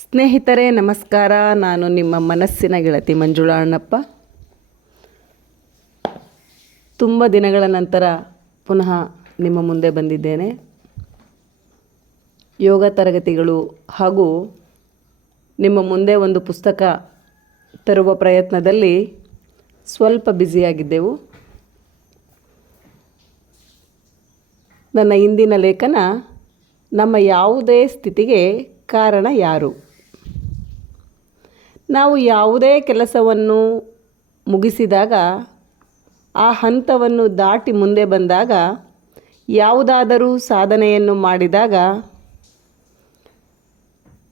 ಸ್ನೇಹಿತರೆ ನಮಸ್ಕಾರ. ನಾನು ನಿಮ್ಮ ಮನಸ್ಸಿನ ಗೆಳತಿ ಮಂಜುಳಾ ಅಣ್ಣಪ್ಪ. ತುಂಬ ದಿನಗಳ ನಂತರ ಪುನಃ ನಿಮ್ಮ ಮುಂದೆ ಬಂದಿದ್ದೇನೆ. ಯೋಗ ತರಗತಿಗಳು ಹಾಗೂ ನಿಮ್ಮ ಮುಂದೆ ಒಂದು ಪುಸ್ತಕ ತರುವ ಪ್ರಯತ್ನದಲ್ಲಿ ಸ್ವಲ್ಪ ಬ್ಯುಸಿಯಾಗಿದ್ದೆವು. ನನ್ನ ಇಂದಿನ ಲೇಖನ ನಮ್ಮ ಯಾವುದೇ ಸ್ಥಿತಿಗೆ ಕಾರಣ ಯಾರು. ನಾವು ಯಾವುದೇ ಕೆಲಸವನ್ನು ಮುಗಿಸಿದಾಗ, ಆ ಹಂತವನ್ನು ದಾಟಿ ಮುಂದೆ ಬಂದಾಗ, ಯಾವುದಾದರೂ ಸಾಧನೆಯನ್ನು ಮಾಡಿದಾಗ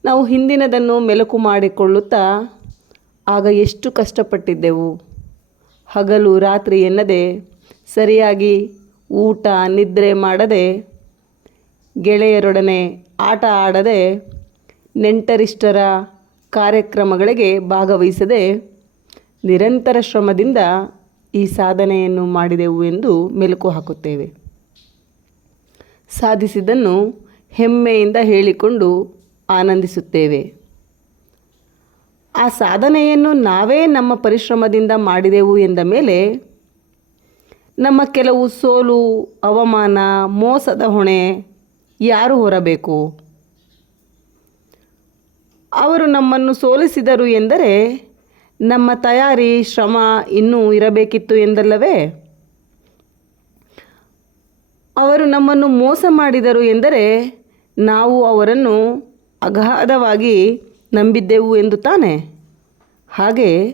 ನಾವು ಹಿಂದಿನದನ್ನು ಮೆಲುಕು ಮಾಡಿಕೊಳ್ಳುತ್ತಾ ಆಗ ಎಷ್ಟು ಕಷ್ಟಪಟ್ಟಿದ್ದೆವು, ಹಗಲು ರಾತ್ರಿ ಎನ್ನದೆ ಸರಿಯಾಗಿ ಊಟ ನಿದ್ರೆ ಮಾಡದೆ, ಗೆಳೆಯರೊಡನೆ ಆಟ ಆಡದೆ, ನೆಂಟರಿಷ್ಟರ ಕಾರ್ಯಕ್ರಮಗಳಿಗೆ ಭಾಗವಹಿಸದೆ ನಿರಂತರ ಶ್ರಮದಿಂದ ಈ ಸಾಧನೆಯನ್ನು ಮಾಡಿದೆವು ಎಂದು ಮೆಲುಕು ಹಾಕುತ್ತೇವೆ. ಸಾಧಿಸಿದ್ದನ್ನು ಹೆಮ್ಮೆಯಿಂದ ಹೇಳಿಕೊಂಡು ಆನಂದಿಸುತ್ತೇವೆ. ಆ ಸಾಧನೆಯನ್ನು ನಾವೇ ನಮ್ಮ ಪರಿಶ್ರಮದಿಂದ ಮಾಡಿದೆವು ಎಂದ ಮೇಲೆ ನಮ್ಮ ಕೆಲವು ಸೋಲು, ಅವಮಾನ, ಮೋಸದ ಹೊಣೆ ಯಾರು ಹೊರಬೇಕು? ಅವರು ನಮ್ಮನ್ನು ಸೋಲಿಸಿದರು ಎಂದರೆ ನಮ್ಮ ತಯಾರಿ, ಶ್ರಮ ಇನ್ನೂ ಇರಬೇಕಿತ್ತು ಎಂದಲ್ಲವೇ? ಅವರು ನಮ್ಮನ್ನು ಮೋಸ ಮಾಡಿದರು ಎಂದರೆ ನಾವು ಅವರನ್ನು ಅಗಾಧವಾಗಿ ನಂಬಿದ್ದೆವು ಎಂದು ತಾನೆ. ಹಾಗೆ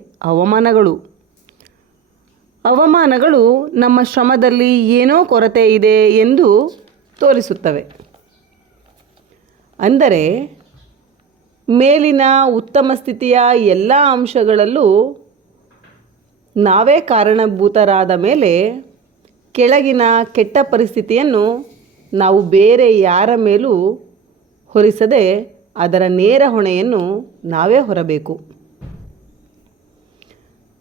ಅವಮಾನಗಳು ನಮ್ಮ ಶ್ರಮದಲ್ಲಿ ಏನೋ ಕೊರತೆ ಇದೆ ಎಂದು ತೋರಿಸುತ್ತವೆ. ಅಂದರೆ ಮೇಲಿನ ಉತ್ತಮ ಸ್ಥಿತಿಯ ಎಲ್ಲ ಅಂಶಗಳಲ್ಲೂ ನಾವೇ ಕಾರಣಭೂತರಾದ ಮೇಲೆ ಕೆಳಗಿನ ಕೆಟ್ಟ ಪರಿಸ್ಥಿತಿಯನ್ನು ನಾವು ಬೇರೆ ಯಾರ ಮೇಲೂ ಹೊರಿಸದೆ ಅದರ ನೇರ ಹೊಣೆಯನ್ನು ನಾವೇ ಹೊರಬೇಕು.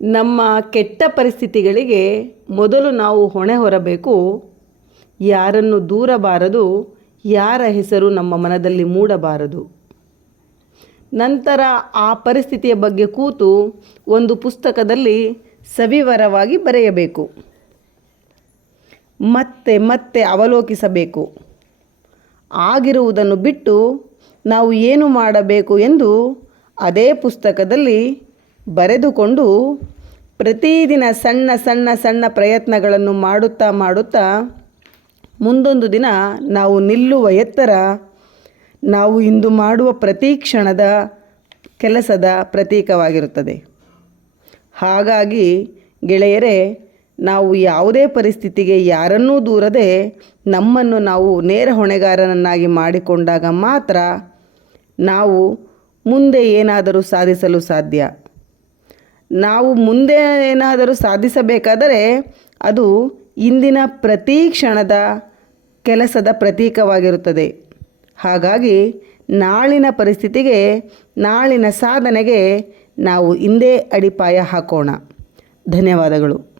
ನಮ್ಮ ಕೆಟ್ಟ ಪರಿಸ್ಥಿತಿಗಳಿಗೆ ಮೊದಲು ನಾವು ಹೊಣೆ ಹೊರಬೇಕು. ಯಾರನ್ನು ದೂರಬಾರದು, ಯಾರ ಹೆಸರು ನಮ್ಮ ಮನದಲ್ಲಿ ಮೂಡಬಾರದು. ನಂತರ ಆ ಪರಿಸ್ಥಿತಿಯ ಬಗ್ಗೆ ಕೂತು ಒಂದು ಪುಸ್ತಕದಲ್ಲಿ ಸವಿವರವಾಗಿ ಬರೆಯಬೇಕು. ಮತ್ತೆ ಮತ್ತೆ ಅವಲೋಕಿಸಬೇಕು. ಆಗಿರುವುದನ್ನು ಬಿಟ್ಟು ನಾವು ಏನು ಮಾಡಬೇಕು ಎಂದು ಅದೇ ಪುಸ್ತಕದಲ್ಲಿ ಬರೆದುಕೊಂಡು ಪ್ರತಿದಿನ ಸಣ್ಣ ಸಣ್ಣ ಸಣ್ಣ ಪ್ರಯತ್ನಗಳನ್ನು ಮಾಡುತ್ತಾ ಮುಂದೊಂದು ದಿನ ನಾವು ನಿಲ್ಲುವ ಎತ್ತರ ನಾವು ಇಂದು ಮಾಡುವ ಪ್ರತಿ ಕ್ಷಣದ ಕೆಲಸದ ಪ್ರತೀಕವಾಗಿರುತ್ತದೆ. ಹಾಗಾಗಿ ಗೆಳೆಯರೇ, ನಾವು ಯಾವುದೇ ಪರಿಸ್ಥಿತಿಗೆ ಯಾರನ್ನೂ ದೂರದೆ ನಮ್ಮನ್ನು ನಾವು ನೇರ ಹೊಣೆಗಾರನನ್ನಾಗಿ ಮಾಡಿಕೊಂಡಾಗ ಮಾತ್ರ ನಾವು ಮುಂದೆ ಏನಾದರೂ ಸಾಧಿಸಲು ಸಾಧ್ಯ. ನಾವು ಮುಂದೆ ಏನಾದರೂ ಸಾಧಿಸಬೇಕಾದರೆ ಅದು ಇಂದಿನ ಪ್ರತಿ ಕ್ಷಣದ ಕೆಲಸದ ಪ್ರತೀಕವಾಗಿರುತ್ತದೆ. ಹಾಗಾಗಿ ನಾಳಿನ ಪರಿಸ್ಥಿತಿಗೆ, ನಾಳಿನ ಸಾಧನೆಗೆ ನಾವು ಇಂದೇ ಅಡಿಪಾಯ ಹಾಕೋಣ. ಧನ್ಯವಾದಗಳು.